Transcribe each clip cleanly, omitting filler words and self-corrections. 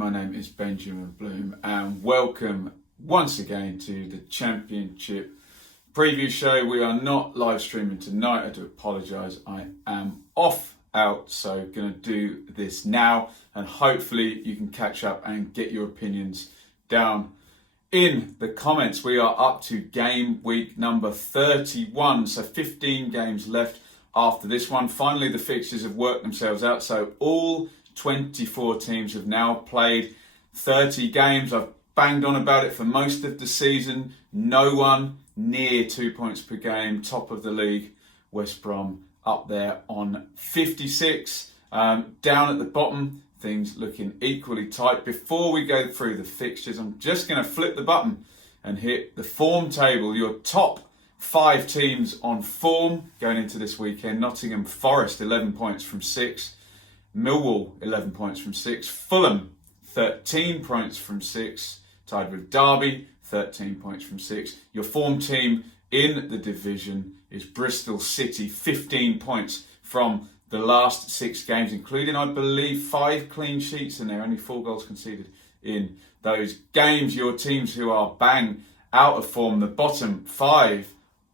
my name is Benjamin Bloom and welcome once again to the Championship preview show. We are not live streaming tonight, I do apologise, I am out, so going to do this now and hopefully you can catch up and get your opinions down in the comments. We are up to game week number 31, so 15 games left after this one. Finally the fixtures have worked themselves out, so all 24 teams have now played 30 games. I've banged on about it for most of the season. No one near 2 points per game. Top of the league, West Brom up there on 56. Down at the bottom, things looking equally tight. Before we go through the fixtures, I'm just going to flip the button and hit the form table. Your top 5 teams on form going into this weekend. Nottingham Forest, 11 points from 6. Millwall, 11 points from 6. Fulham, 13 points from 6. Tied with Derby, 13 points from 6. Your form team in the division is Bristol City, 15 points from the last 6 games, including, I believe, 5 clean sheets in there. Only 4 goals conceded in those games. Your teams who are bang out of form, the bottom 5,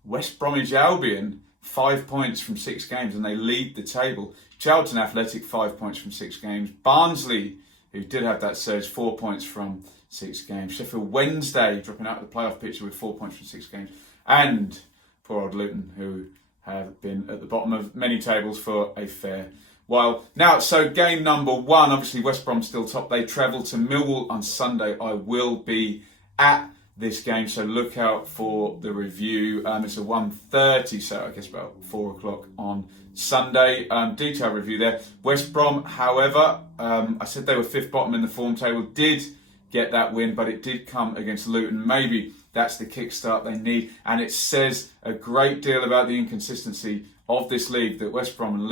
West Bromwich Albion, 5 points from 6 games, and they lead the table. Charlton Athletic, 5 points from 6 games. Barnsley, who did have that surge, 4 points from 6 games. Sheffield Wednesday dropping out of the playoff picture with 4 points from 6 games. And poor old Luton, who have been at the bottom of many tables for a fair while. Now, so game number 1, obviously West Brom still top. They travel to Millwall on Sunday. I will be at this game, so look out for the review. It's a 1:30, so I guess about 4 o'clock on Sunday. Detailed review there. West Brom, however, I said they were 5th bottom in the form table, did get that win, but it did come against Luton. Maybe that's the kickstart they need, and it says a great deal about the inconsistency of this league that West Brom and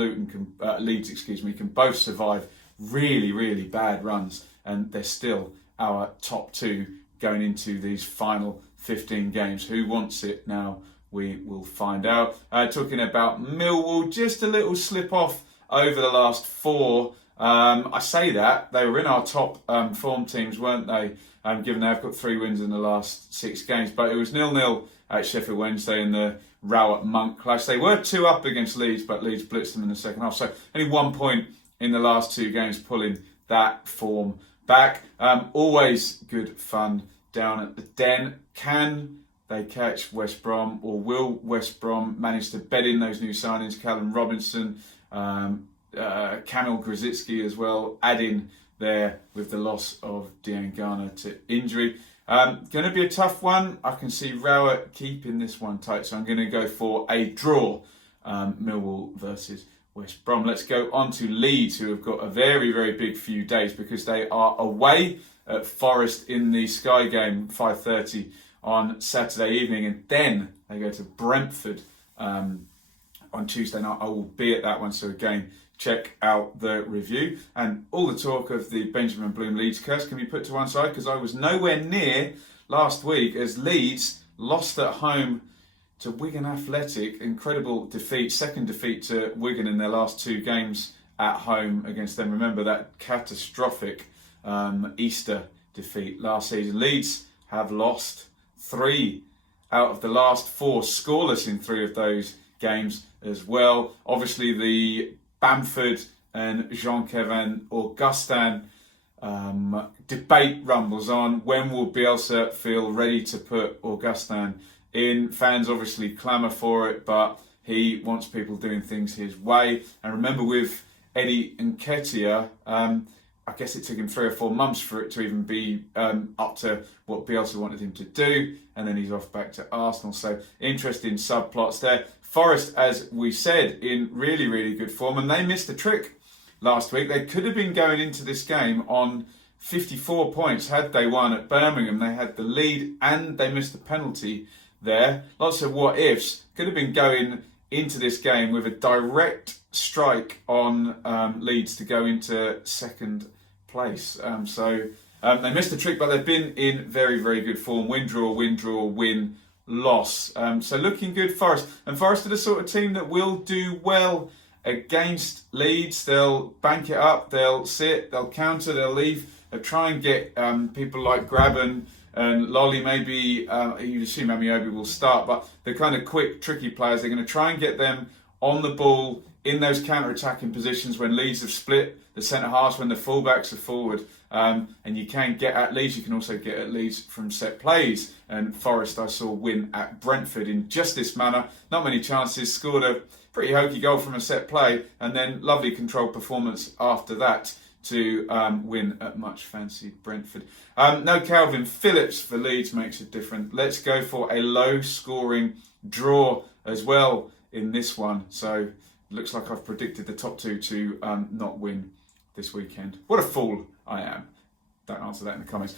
Leeds can both survive really, really bad runs, and they're still our top 2 going into these final 15 games. Who wants it now? We will find out. Talking about Millwall, just a little slip off over the last 4. I say that, they were in our top form teams, weren't they? Given they've got 3 wins in the last 6 games. But it was 0-0 at Sheffield Wednesday in the row at Monk clash. They were 2 up against Leeds, but Leeds blitzed them in the second half. So only 1 point in the last 2 games, pulling that form back. Always good fun down at the Den. Can they catch West Brom, or will West Brom manage to bed in those new signings? Callum Robinson, Kamil Grzycki as well, adding there with the loss of Diangana to injury. Going to be a tough one. I can see Rowett keeping this one tight, so I'm going to go for a draw. Millwall versus West Brom. Let's go on to Leeds, who have got a very, very big few days because they are away at Forest in the Sky game, 5:30 on Saturday evening, and then they go to Brentford on Tuesday night. I will be at that one, so again, check out the review. And all the talk of the Benjamin Bloom Leeds curse can be put to one side, because I was nowhere near last week as Leeds lost at home to Wigan Athletic. Incredible defeat, second defeat to Wigan in their last 2 games at home against them. Remember that catastrophic Easter defeat last season. Leeds have lost 3 out of the last 4, scoreless in 3 of those games as well. Obviously the Bamford and Jean-Kevin Augustin debate rumbles on. When will Bielsa feel ready to put Augustin in? Fans obviously clamour for it, but he wants people doing things his way. And remember with Eddie Nketiah, I guess it took him 3 or 4 months for it to even be up to what Bielsa wanted him to do, and then he's off back to Arsenal. So interesting subplots there. Forest, as we said, in really, really good form, and they missed a trick last week. They could have been going into this game on 54 points had they won at Birmingham. They had the lead and they missed a penalty there. Lots of what ifs. Could have been going into this game with a direct strike on Leeds to go into second place. They missed the trick, but they've been in very, very good form. Win, draw, win, loss. So looking good, Forest. And Forest are the sort of team that will do well against Leeds. They'll bank it up, they'll sit, they'll counter, they'll leave try and get people like Graben and Lolly, maybe you'd assume Amiobi will start, but the kind of quick, tricky players, they're going to try and get them on the ball in those counter-attacking positions when Leeds have split, the centre-halves, when the full-backs are forward. And you can get at Leeds, you can also get at Leeds from set plays. And Forest I saw win at Brentford in just this manner. Not many chances, scored a pretty hokey goal from a set play, and then lovely controlled performance after that to win at much fancied Brentford. No Calvin Phillips for Leeds makes it different. Let's go for a low-scoring draw as well in this one. So looks like I've predicted the top two to not win this weekend. What a fool I am. Don't answer that in the comments.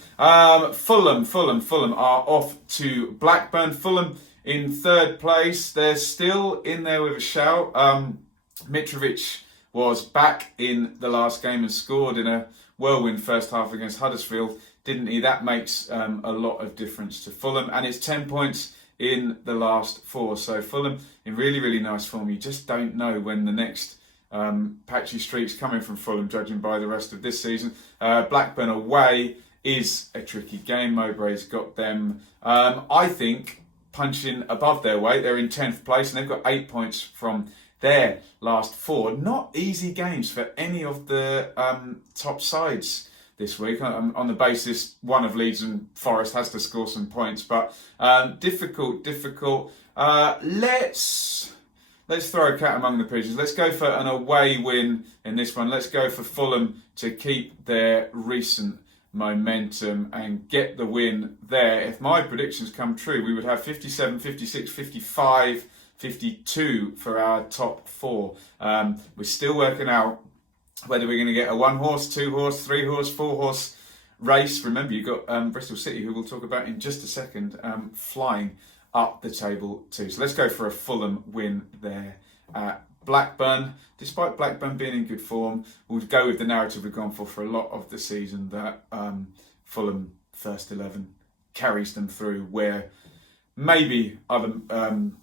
Fulham are off to Blackburn. Fulham in third place. They're still in there with a shout. Mitrovic was back in the last game and scored in a whirlwind first half against Huddersfield, didn't he? That makes a lot of difference to Fulham, and it's 10 points in the last 4. So Fulham in really, really nice form. You just don't know when the next patchy streak's coming from Fulham, judging by the rest of this season. Blackburn away is a tricky game. Mowbray's got them, I think, punching above their weight. They're in 10th place and they've got 8 points from their last 4. Not easy games for any of the top sides this week, on the basis one of Leeds and Forest has to score some points, but difficult. Let's throw a cat among the pigeons. Let's go for an away win in this one. Let's go for Fulham to keep their recent momentum and get the win there. If my predictions come true, we would have 57, 56, 55, 52 for our top 4. We're still working out whether we're going to get a 1-horse, 2-horse, 3-horse, 4-horse race. Remember, you've got Bristol City, who we'll talk about in just a second, flying up the table too. So let's go for a Fulham win there at Blackburn. Despite Blackburn being in good form, we'll go with the narrative we've gone for a lot of the season, that Fulham first 11 carries them through, where maybe other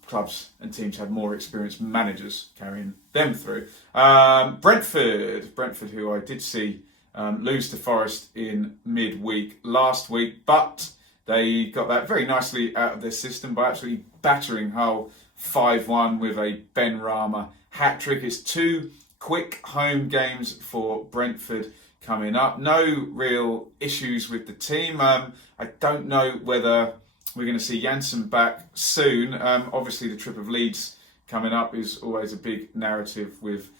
clubs and teams have more experienced managers carrying them through. Brentford, who I did see lose to Forest in midweek last week, but they got that very nicely out of their system by absolutely battering Hull 5-1 with a Ben Rama hat-trick. It's 2 quick home games for Brentford coming up. No real issues with the team. I don't know whether we're going to see Janssen back soon. Obviously, the trip of Leeds coming up is always a big narrative with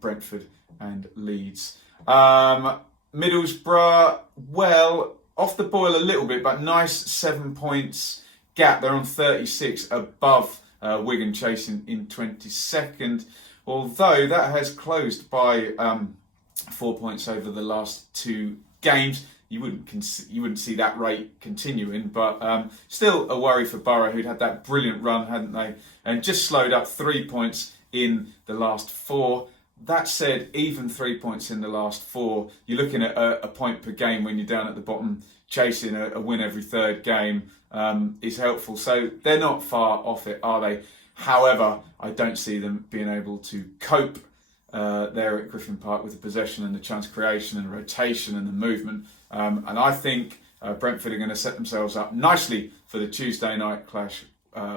Brentford and Leeds. Middlesbrough, well, off the boil a little bit, but nice 7 points gap. They're on 36 above Wigan, chasing in 22nd. Although that has closed by 4 points over the last 2 games. You wouldn't see that rate continuing, but still a worry for Borough, who'd had that brilliant run, hadn't they? And just slowed up 3 points in the last 4. That said, even 3 points in the last 4, you're looking at a point per game when you're down at the bottom. Chasing a win every 3rd game is helpful. So they're not far off it, are they? However, I don't see them being able to cope there at Griffin Park with the possession and the chance creation and rotation and the movement. And I think Brentford are going to set themselves up nicely for the Tuesday night clash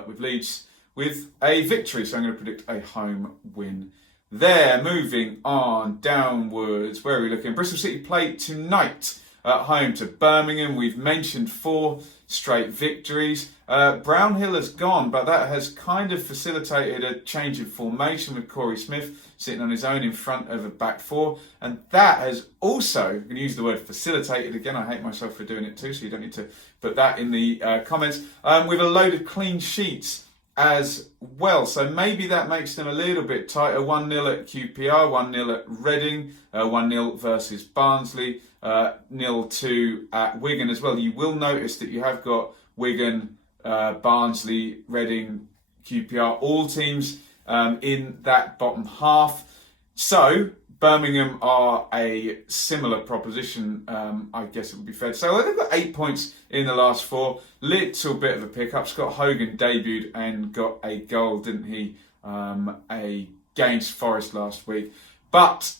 with Leeds with a victory. So I'm going to predict a home win there. Moving on downwards, where are we looking? Bristol City play tonight at home to Birmingham. We've mentioned 4 straight victories. Brownhill has gone, but that has kind of facilitated a change in formation with Corey Smith sitting on his own in front of a back 4. And that has also, I'm going to use the word facilitated again, I hate myself for doing it too, so you don't need to put that in the comments, with a load of clean sheets as well. So maybe that makes them a little bit tighter. 1-0 at QPR, 1-0 at Reading, 1-0 versus Barnsley, 0-2 at Wigan as well. You will notice that you have got Wigan, Barnsley, Reading, QPR, all teams in that bottom half. So Birmingham are a similar proposition, I guess it would be fair to say. Well, they've got 8 points in the last 4. Little bit of a pick-up. Scott Hogan debuted and got a goal, didn't he, against Forest last week. But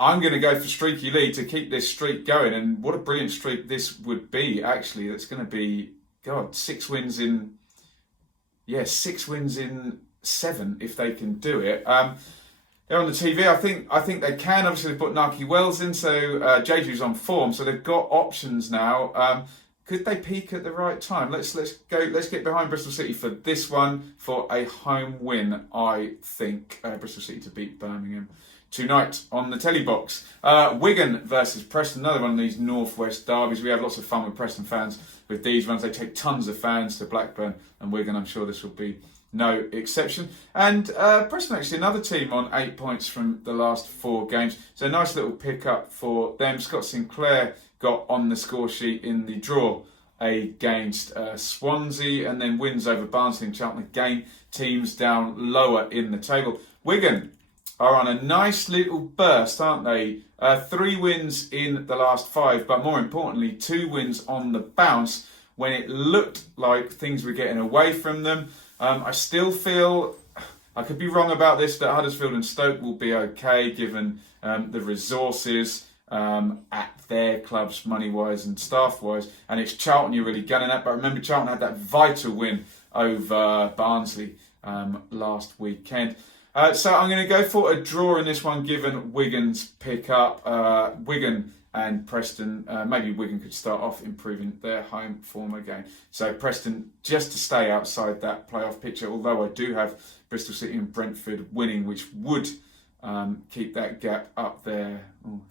I'm going to go for Streaky Lee to keep this streak going. And what a brilliant streak this would be, actually. That's going to be, God, 6 wins in 7 if they can do it. They're on the TV. I think they can. Obviously, they put Naki Wells in, so Jeju's on form, so they've got options now. Could they peak at the right time? Let's go. Let's get behind Bristol City for this one for a home win. I think Bristol City to beat Birmingham tonight on the telly box. Wigan versus Preston, another one of these northwest derbies. We have lots of fun with Preston fans with these ones. They take tons of fans to Blackburn and Wigan. I'm sure this will be no exception. And Preston actually another team on 8 points from the last 4 games. So a nice little pick up for them. Scott Sinclair got on the score sheet in the draw against Swansea, and then wins over Barnsley and Charlton again. Teams down lower in the table. Wigan are on a nice little burst, aren't they? 3 wins in the last 5, but more importantly, 2 wins on the bounce when it looked like things were getting away from them. I still feel, I could be wrong about this, that Huddersfield and Stoke will be okay given the resources at their clubs, money-wise and staff-wise. And it's Charlton you're really gunning at. But remember, Charlton had that vital win over Barnsley last weekend. So I'm going to go for a draw in this one, given Wigan's pick-up. Wigan and Preston, maybe Wigan could start off improving their home form again. So Preston just to stay outside that playoff picture, although I do have Bristol City and Brentford winning, which would keep that gap up there.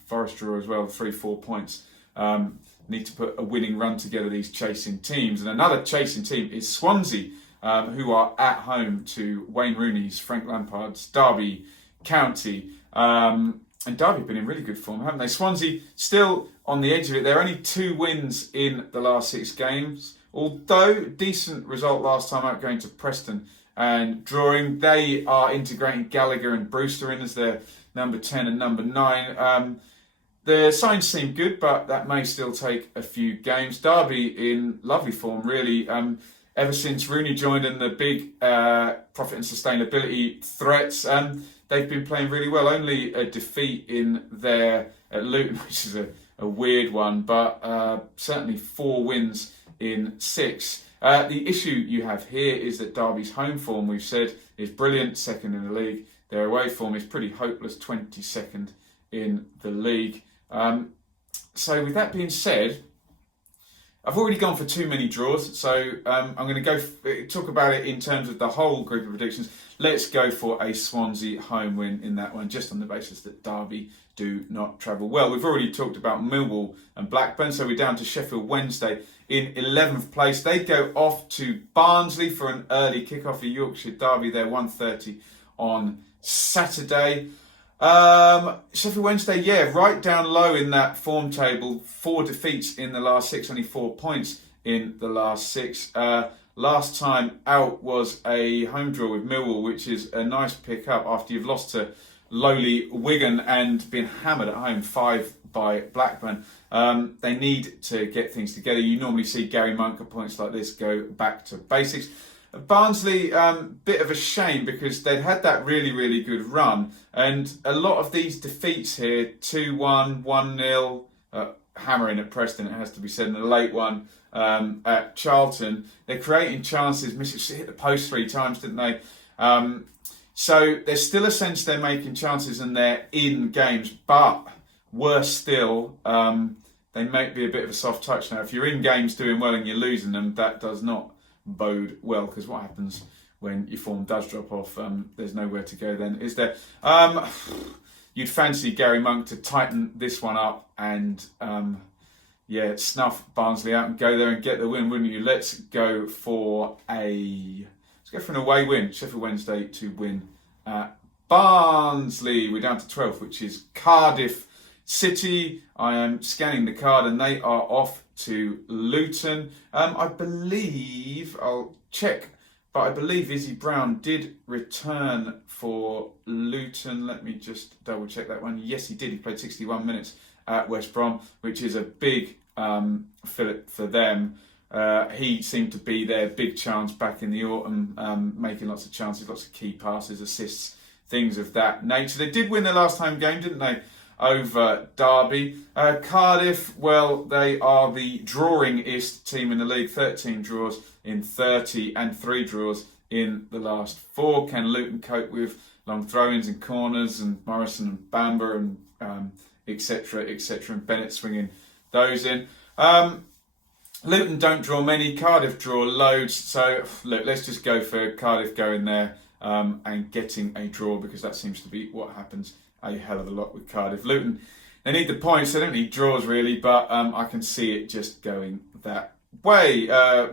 Forest draw as well, 3-4 points. Need to put a winning run together, these chasing teams. And another chasing team is Swansea, who are at home to Wayne Rooney's, Frank Lampard's Derby County. And Derby have been in really good form, haven't they? Swansea still on the edge of it. They're only 2 wins in the last 6 games. Although decent result last time out going to Preston and drawing. They are integrating Gallagher and Brewster in as their number 10 and number 9. The signs seem good, but that may still take a few games. Derby in lovely form, really. Ever since Rooney joined and the big profit and sustainability threats, they've been playing really well. Only a defeat in there at Luton, which is a weird one, but certainly 4 wins in 6. The issue you have here is that Derby's home form, we've said, is brilliant, 2nd in the league. Their away form is pretty hopeless, 22nd in the league. So with that being said, I've already gone for too many draws, so I'm going to go talk about it in terms of the whole group of predictions. Let's go for a Swansea home win in that one, just on the basis that Derby do not travel well. We've already talked about Millwall and Blackburn, so we're down to Sheffield Wednesday in 11th place. They go off to Barnsley for an early kick-off, a Yorkshire derby there, 1:30 on Saturday. Sheffield Wednesday, right down low in that form table. 4 defeats in the last 6, only 4 points in the last 6. Last time out was a home draw with Millwall, which is a nice pick up after you've lost to lowly Wigan and been hammered at home 5 by Blackburn. They need to get things together. You normally see Gary Monk at points like this go back to basics. Barnsley, bit of a shame because they'd had that really, really good run. And a lot of these defeats here, 2-1, 1-0, hammering at Preston, it has to be said, and a late one at Charlton. They're creating chances. Mississippi hit the post 3 times, didn't they? So there's still a sense they're making chances and they're in games. But worse still, they might be a bit of a soft touch now. If you're in games doing well and you're losing them, that does not bode well, because what happens when your form does drop off? There's nowhere to go then, is there? You'd fancy Gary Monk to tighten this one up and snuff Barnsley out and go there and get the win, wouldn't you? Let's go for an away win. Sheffield Wednesday to win at Barnsley. We're down to 12th, which is Cardiff City. I am scanning the card and they are off to Luton. I believe, I'll check, but I believe Izzy Brown did return for Luton. Let me just double check that one. Yes, he did. He played 61 minutes at West Brom, which is a big fillip for them. He seemed to be their big chance back in the autumn, making lots of chances, lots of key passes, assists, things of that nature. They did win their last home game, didn't they? over Derby. Cardiff, well, they are the drawingest team in the league. 13 draws in 30 and 3 draws in the last 4. Can Luton cope with long throw-ins and corners and Morrison and Bamber and etc., and Bennett swinging those in? Luton don't draw many, Cardiff draw loads, so look, let's just go for Cardiff going there and getting a draw, because that seems to be what happens a hell of a lot with Cardiff. Luton, they need the points, they don't need draws really, but I can see it just going that way.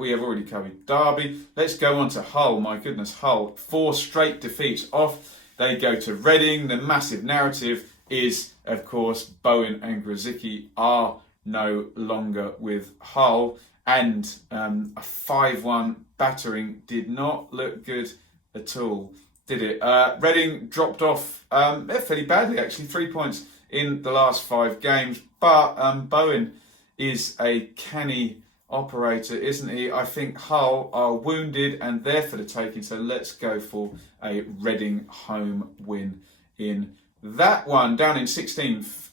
We have already covered Derby. Let's go on to Hull. My goodness, Hull, 4 straight defeats off. They go to Reading. The massive narrative is, of course, Bowen and Grzycki are no longer with Hull, and a 5-1 battering did not look good at all, did it? Reading dropped off fairly badly, actually, 3 points in the last 5 games, but Bowen is a canny operator, isn't he? I think Hull are wounded and there for the taking, so let's go for a Reading home win in that one. Down in 16th,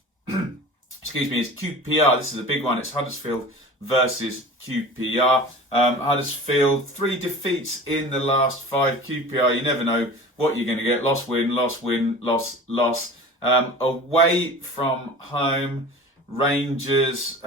excuse me, is QPR. This is a big one. It's Huddersfield versus QPR. Huddersfield, 3 defeats in the last 5. QPR, you never know what you're going to get. Loss, win, loss, win, loss, loss. Away from home, Rangers,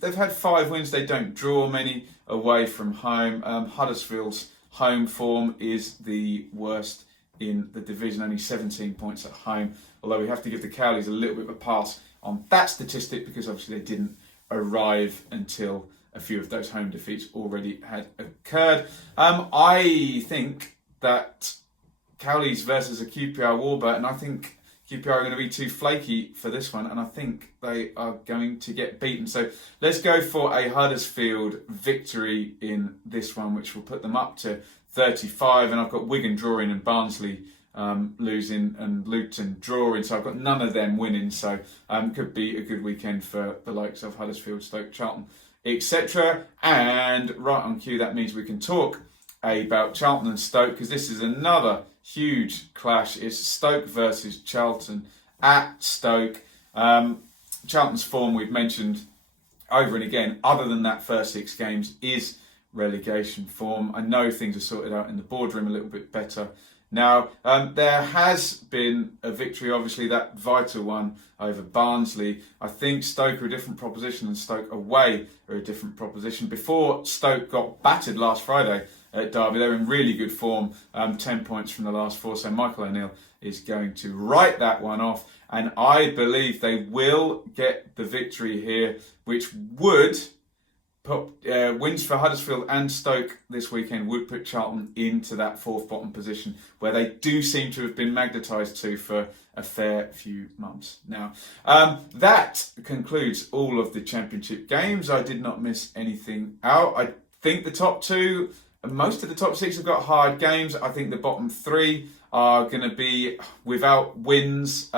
they've had 5 wins. They don't draw many away from home. Huddersfield's home form is the worst in the division, only 17 points at home. Although we have to give the Cowleys a little bit of a pass on that statistic, because obviously they didn't arrive until a few of those home defeats already had occurred. I think that Cowleys versus a QPR Warburton, I think QPR are going to be too flaky for this one, and I think they are going to get beaten. So let's go for a Huddersfield victory in this one, which will put them up to 35. And I've got Wigan drawing and Barnsley losing and Luton drawing, so I've got none of them winning. So could be a good weekend for the likes of Huddersfield, Stoke, Charlton, etc. And right on cue, that means we can talk about Charlton and Stoke, because this is another huge clash. It's Stoke versus Charlton at Stoke. Charlton's form, we've mentioned over and again, other than that first 6 games, is relegation form. I know things are sorted out in the boardroom a little bit better now. There has been a victory, obviously that vital one over Barnsley. I think Stoke are a different proposition, and Stoke away are a different proposition. Before Stoke got battered last Friday at Derby, they were in really good form, 10 points from the last 4, so Michael O'Neill is going to write that one off, and I believe they will get the victory here, which would put wins for Huddersfield and Stoke this weekend would put Charlton into that 4th bottom position, where they do seem to have been magnetised to for a fair few months now. That concludes all of the Championship games. I did not miss anything out. I think the top 2, most of the top 6 have got hard games. I think the bottom 3 are going to be without wins.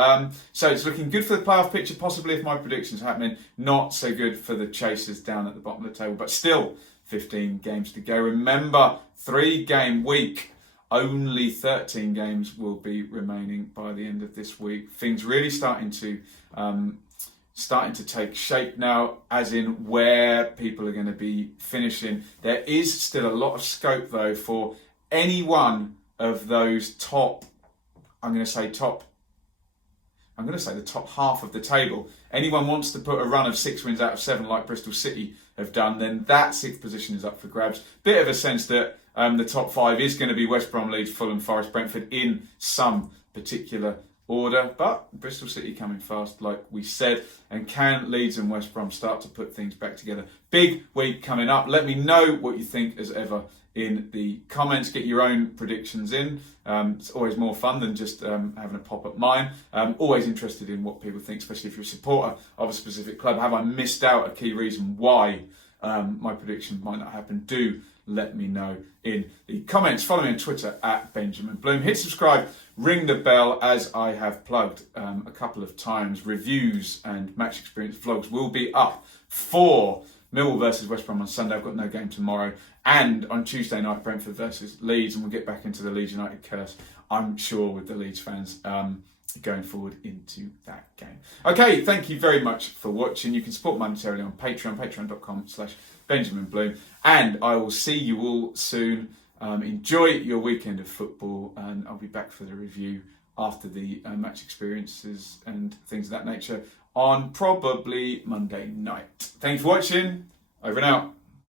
So it's looking good for the playoff picture, possibly if my predictions are happening. Not so good for the chasers down at the bottom of the table, but still 15 games to go. Remember, 3-game week. Only 13 games will be remaining by the end of this week. Things really starting to take shape now, as in where people are going to be finishing. There is still a lot of scope, though, for any one of those top, I'm going to say the top half of the table. Anyone wants to put a run of 6 wins out of 7 like Bristol City have done, then that 6th position is up for grabs. Bit of a sense that the top 5 is going to be West Brom, Leeds, Fulham, Forest, Brentford in some particular order, but Bristol City coming fast, like we said. And can Leeds and West Brom start to put things back together? Big week coming up. Let me know what you think as ever in the comments. Get your own predictions in. It's always more fun than just having a pop at mine. Always interested in what people think, especially if you're a supporter of a specific club. Have I missed out a key reason why my prediction might not happen? Do let me know in the comments. Follow me on Twitter at Benjamin Bloom. Hit subscribe, ring the bell, as I have plugged a couple of times. Reviews and match experience vlogs will be up for Millwall versus West Brom on Sunday. I've got no game tomorrow. And on Tuesday night, Brentford versus Leeds. And we'll get back into the Leeds United curse, I'm sure, with the Leeds fans going forward into that game. Okay, thank you very much for watching. You can support monetarily on Patreon, patreon.com/Benjamin Bloom, and I will see you all soon. Enjoy your weekend of football, and I'll be back for the review after the match experiences and things of that nature on probably Monday night. Thanks for watching. Over and out.